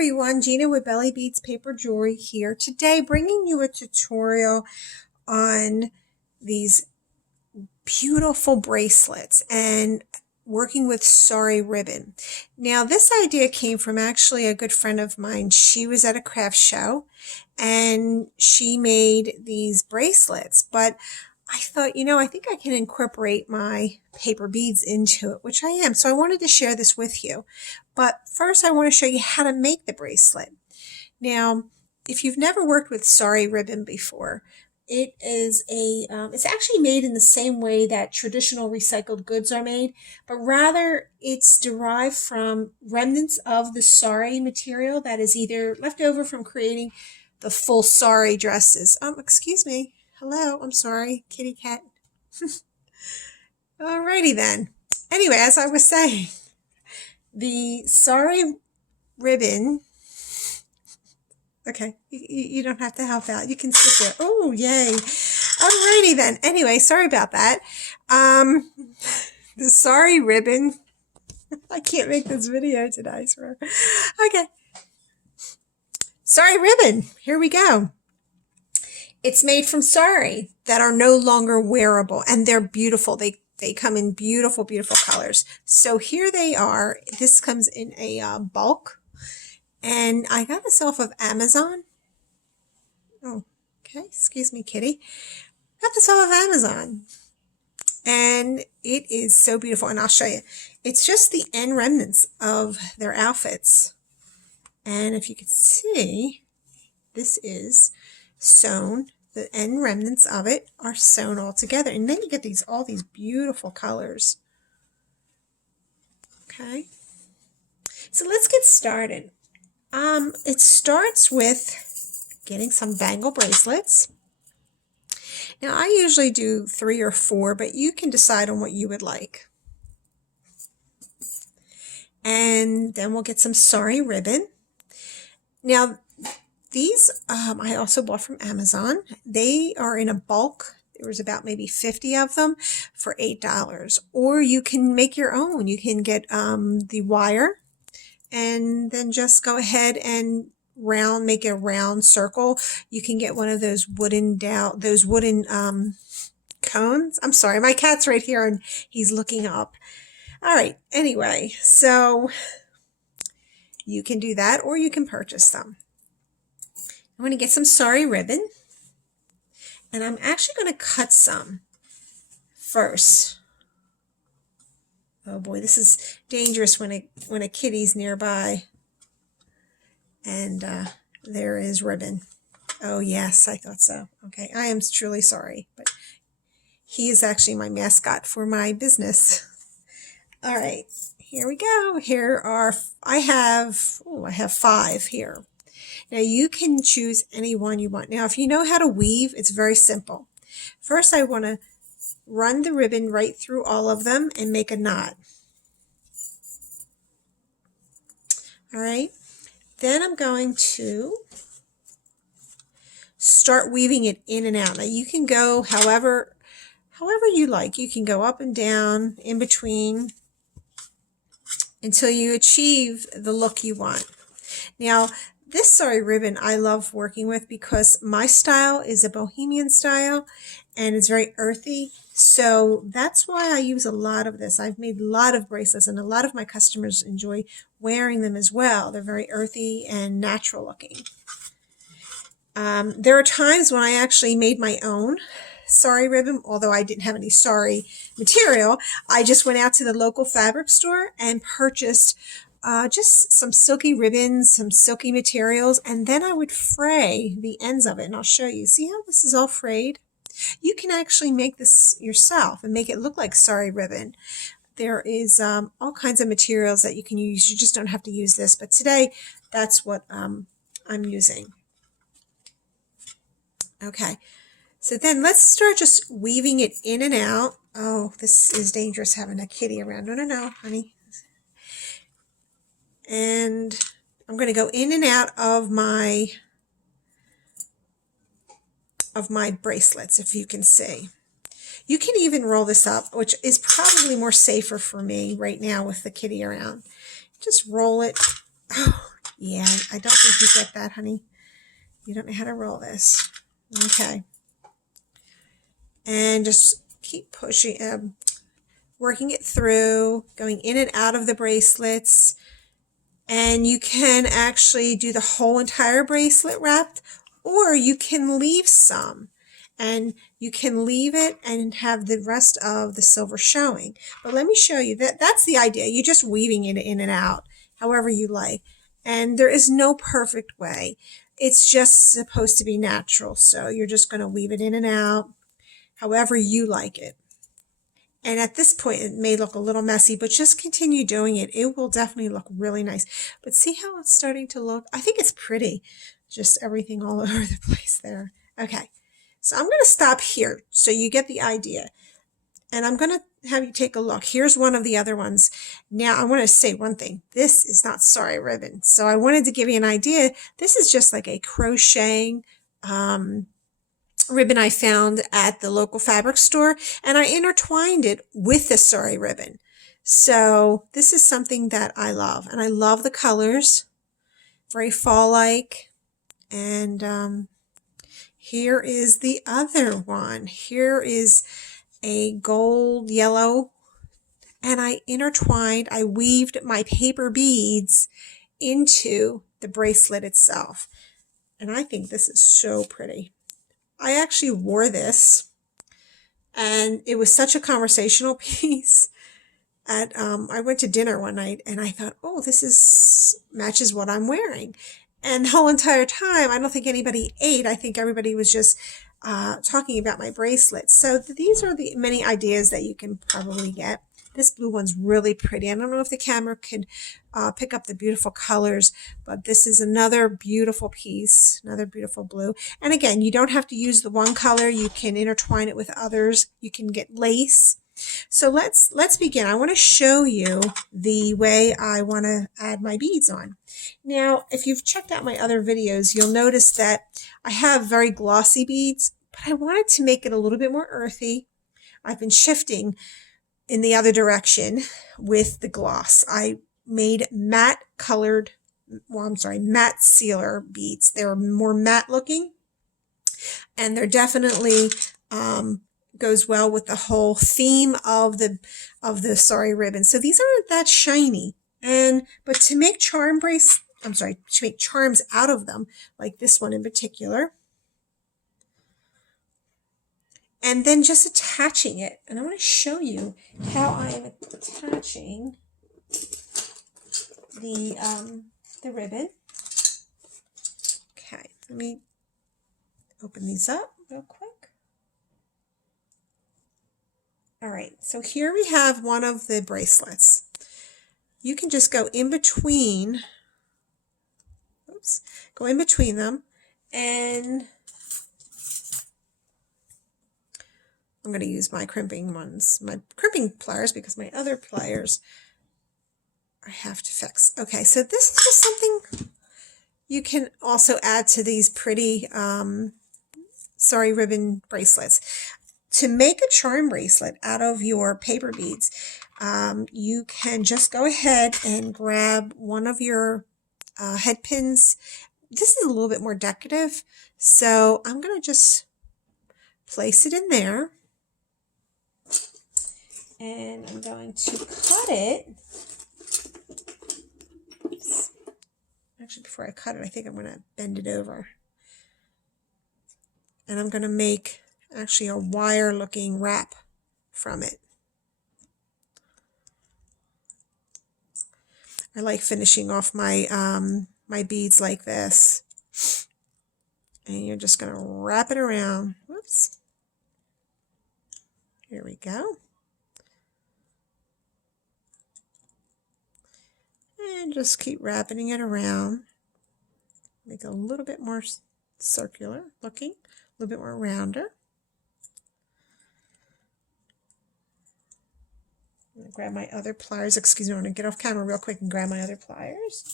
everyone, Gina with Belly Beads Paper Jewelry here. Today bringing you a tutorial on these beautiful bracelets and working with Sari ribbon. Now this idea came from actually a good friend of mine. She was at a craft show and she made these bracelets, but I thought, I think I can incorporate my paper beads into it, which I am. So I wanted to share this with you. But first I want to show you how to make the bracelet. Now, if you've never worked with Sari ribbon before, it's actually made in the same way that traditional recycled goods are made, but rather it's derived from remnants of the Sari material that is either left over from creating the full Sari dresses. Excuse me. Hello, I'm sorry, kitty cat. Alrighty then. Anyway, as I was saying, the Sari ribbon. Okay, you don't have to help out. You can sit there. Oh, yay. Alrighty then. Anyway, sorry about that. The Sari ribbon. I can't make this video today, I swear. Okay. Sari ribbon. Here we go. It's made from Sari that are no longer wearable, and they're beautiful. They come in beautiful, beautiful colors. So here they are. This comes in a bulk, and I got this off of Amazon. Oh, okay. Excuse me, kitty. Got this off of Amazon, and it is so beautiful, and I'll show you. It's just the end remnants of their outfits, and if you can see, this is sewn. The end remnants of it are sewn all together, and then you get all these beautiful colors. Okay, so let's get started. It starts with getting some bangle bracelets. Now I usually do 3 or 4, but you can decide on what you would like. And then we'll get some Sari ribbon. Now these I also bought from Amazon. They are in a bulk. There was about maybe 50 of them for $8. Or you can make your own. You can get the wire and then just go ahead and make a round circle. You can get one of those wooden cones. I'm sorry, my cat's right here and he's looking up. All right, anyway, so you can do that or you can purchase them. I'm going to get some Sari ribbon, and I'm actually going to cut some first. Oh boy, this is dangerous when a kitty's nearby. And there is ribbon. Oh yes, I thought so. Okay, I am truly sorry, but he is actually my mascot for my business. All right, here we go. I have 5 here. Now you can choose any one you want. Now if you know how to weave, it's very simple. First I want to run the ribbon right through all of them and make a knot. All right. Then I'm going to start weaving it in and out. Now you can go however you like. You can go up and down, in between, until you achieve the look you want. Now this Sari ribbon I love working with because my style is a bohemian style and it's very earthy. So that's why I use a lot of this. I've made a lot of bracelets and a lot of my customers enjoy wearing them as well. They're very earthy and natural looking. There are times when I actually made my own Sari ribbon, although I didn't have any Sari material. I just went out to the local fabric store and purchased just some silky ribbons, some silky materials, and then I would fray the ends of it, and I'll show you. See how this is all frayed? You can actually make this yourself and make it look like Sari ribbon. There is all kinds of materials that you can use. You just don't have to use this, but today that's what I'm using. Okay, so then let's start just weaving it in and out. Oh, this is dangerous having a kitty around. No, honey. And I'm going to go in and out of my bracelets, if you can see. You can even roll this up, which is probably more safer for me right now with the kitty around. Just roll it. Oh, Yeah, I don't think you get that, honey. You don't know how to roll this. Okay. And just keep pushing, working it through, going in and out of the bracelets. And you can actually do the whole entire bracelet wrapped, or you can leave some. And you can leave it and have the rest of the silver showing. But let me show you that's the idea. You're just weaving it in and out, however you like. And there is no perfect way. It's just supposed to be natural. So you're just going to weave it in and out, however you like it. And at this point, it may look a little messy, but just continue doing it. It will definitely look really nice. But see how it's starting to look? I think it's pretty. Just everything all over the place there. Okay, so I'm going to stop here so you get the idea. And I'm going to have you take a look. Here's one of the other ones. Now, I want to say one thing. This is not Sari ribbon. So I wanted to give you an idea. This is just like a crocheting ribbon I found at the local fabric store, and I intertwined it with the Sari ribbon. So this is something that I love, and I love the colors, very fall-like. And here is the other one. Here is a gold yellow, and I weaved my paper beads into the bracelet itself. And I think this is so pretty. I actually wore this, and it was such a conversational piece. I went to dinner one night, and I thought, oh, matches what I'm wearing. And the whole entire time, I don't think anybody ate. I think everybody was just talking about my bracelets. So these are the many ideas that you can probably get. This blue one's really pretty. I don't know if the camera could pick up the beautiful colors, but this is another beautiful piece, another beautiful blue. And again, you don't have to use the one color. You can intertwine it with others. You can get lace. So let's begin. I want to show you the way I want to add my beads on. Now, if you've checked out my other videos, you'll notice that I have very glossy beads, but I wanted to make it a little bit more earthy. I've been shifting in the other direction with the gloss. I made matte sealer beads. They're more matte looking, and they're definitely goes well with the whole theme of the Sari ribbon. So these aren't that shiny, but to make to make charms out of them, like this one in particular, and then just attaching it. And I want to show you how I am attaching the ribbon. Okay, let me open these up real quick. All right, so here we have one of the bracelets. You can just go in between, them, and I'm going to use my crimping pliers, because my other pliers I have to fix. Okay, so this is just something you can also add to these pretty Sari ribbon bracelets. To make a charm bracelet out of your paper beads, you can just go ahead and grab one of your head pins. This is a little bit more decorative, so I'm going to just place it in there, and I'm going to cut it. Oops. Actually, before I cut it, I think I'm going to bend it over, and I'm going to make actually a wire looking wrap from it. I like finishing off my my beads like this, and you're just going to wrap it around. Whoops. Here we go. And just keep wrapping it around. Make it a little bit more circular looking, a little bit more rounder. I'm going to grab my other pliers. Excuse me, I'm going to get off camera real quick and grab my other pliers.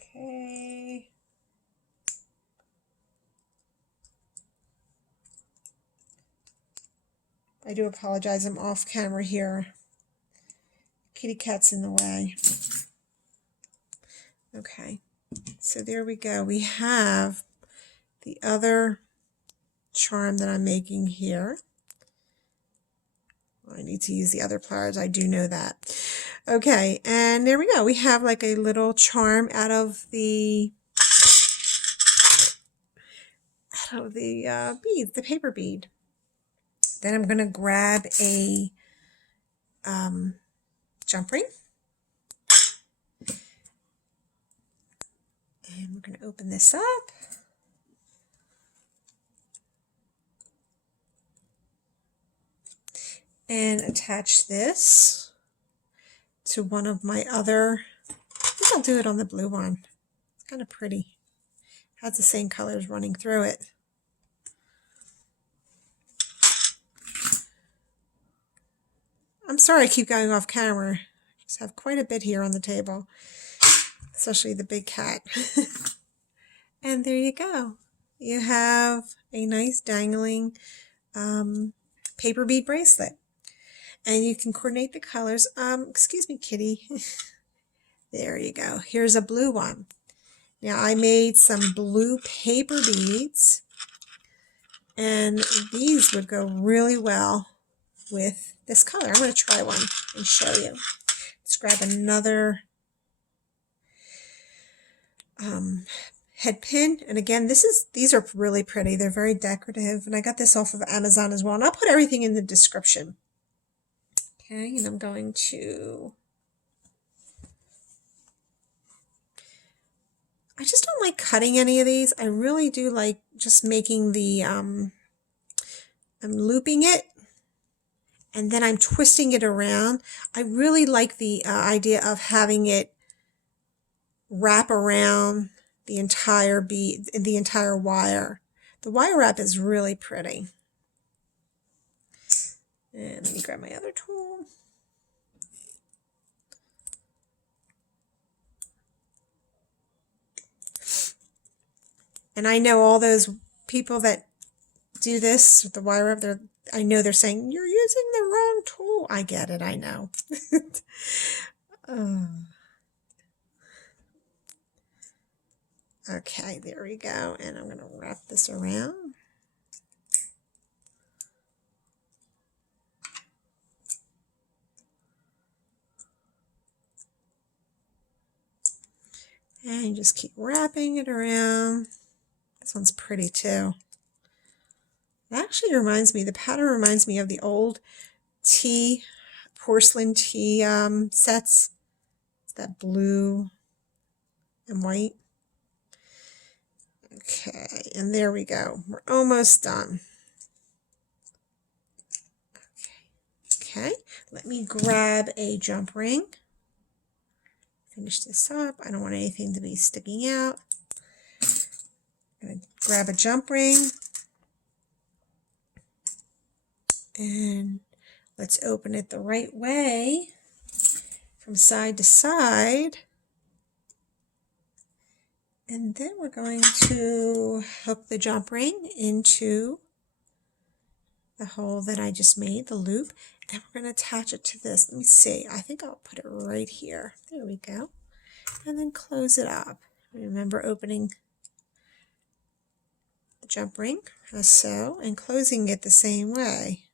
Okay. I do apologize, I'm off camera here. Kitty cat's in the way. Okay, so there we go. We have the other charm that I'm making here. I need to use the other pliers, I do know that. Okay, and there we go. We have like a little charm out of the beads, the paper bead. Then I'm going to grab a jump ring. And we're going to open this up. And attach this to one of my other, I think I'll do it on the blue one. It's kind of pretty. Has the same colors running through it. I'm sorry I keep going off camera. I just have quite a bit here on the table, especially the big cat. And there you go. You have a nice dangling paper bead bracelet. And you can coordinate the colors. Excuse me, kitty. There you go. Here's a blue one. Now I made some blue paper beads, and these would go really well with this color. I'm going to try one and show you. Let's grab another head pin. And again, these are really pretty. They're very decorative, and I got this off of Amazon as well. And I'll put everything in the description. Okay, and I'm going to, I just don't like cutting any of these. I really do like just making the, I'm looping it, and then I'm twisting it around. I really like the idea of having it wrap around the entire bead, the entire wire. The wire wrap is really pretty. And let me grab my other tool. And I know all those people that do this with the wire wrap, I know they're saying, you're using the wrong tool. I get it, I know. Okay, there we go. And I'm going to wrap this around. And just keep wrapping it around. This one's pretty too. It actually reminds me, the pattern reminds me of the old tea, porcelain tea sets. It's that blue and white. Okay, and there we go. We're almost done. Okay, let me grab a jump ring. Finish this up. I don't want anything to be sticking out. I'm going to grab a jump ring. And let's open it the right way from side to side. And then we're going to hook the jump ring into the hole that I just made, the loop. And we're going to attach it to this. Let me see. I think I'll put it right here. There we go. And then close it up. Remember opening the jump ring as so, and closing it the same way.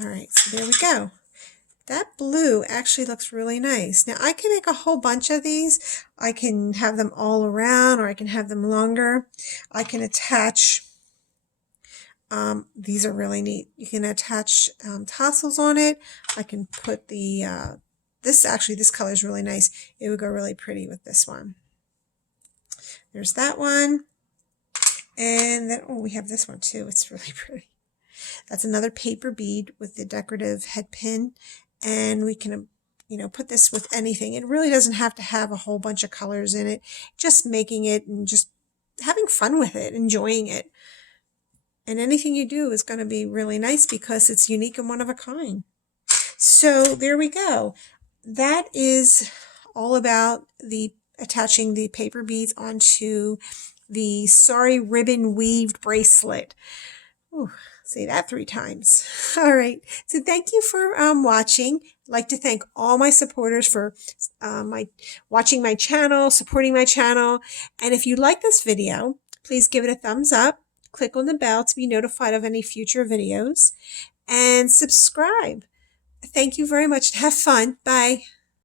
All right, so there we go. That blue actually looks really nice. Now I can make a whole bunch of these. I can have them all around, or I can have them longer. I can attach, these are really neat. You can attach tassels on it. I can put the, this color is really nice. It would go really pretty with this one. There's that one. And then, oh, we have this one too. It's really pretty. That's another paper bead with the decorative head pin. And we can, you know, put this with anything. It really doesn't have to have a whole bunch of colors in it. Just making it and just having fun with it, enjoying it. And anything you do is going to be really nice because it's unique and one of a kind. So there we go. That is all about the attaching the paper beads onto the Sari ribbon weaved bracelet. Ooh, Say that 3 times. All right. So thank you for watching. I'd like to thank all my supporters for watching my channel, supporting my channel. And if you like this video, please give it a thumbs up. Click on the bell to be notified of any future videos. And subscribe. Thank you very much. Have fun. Bye.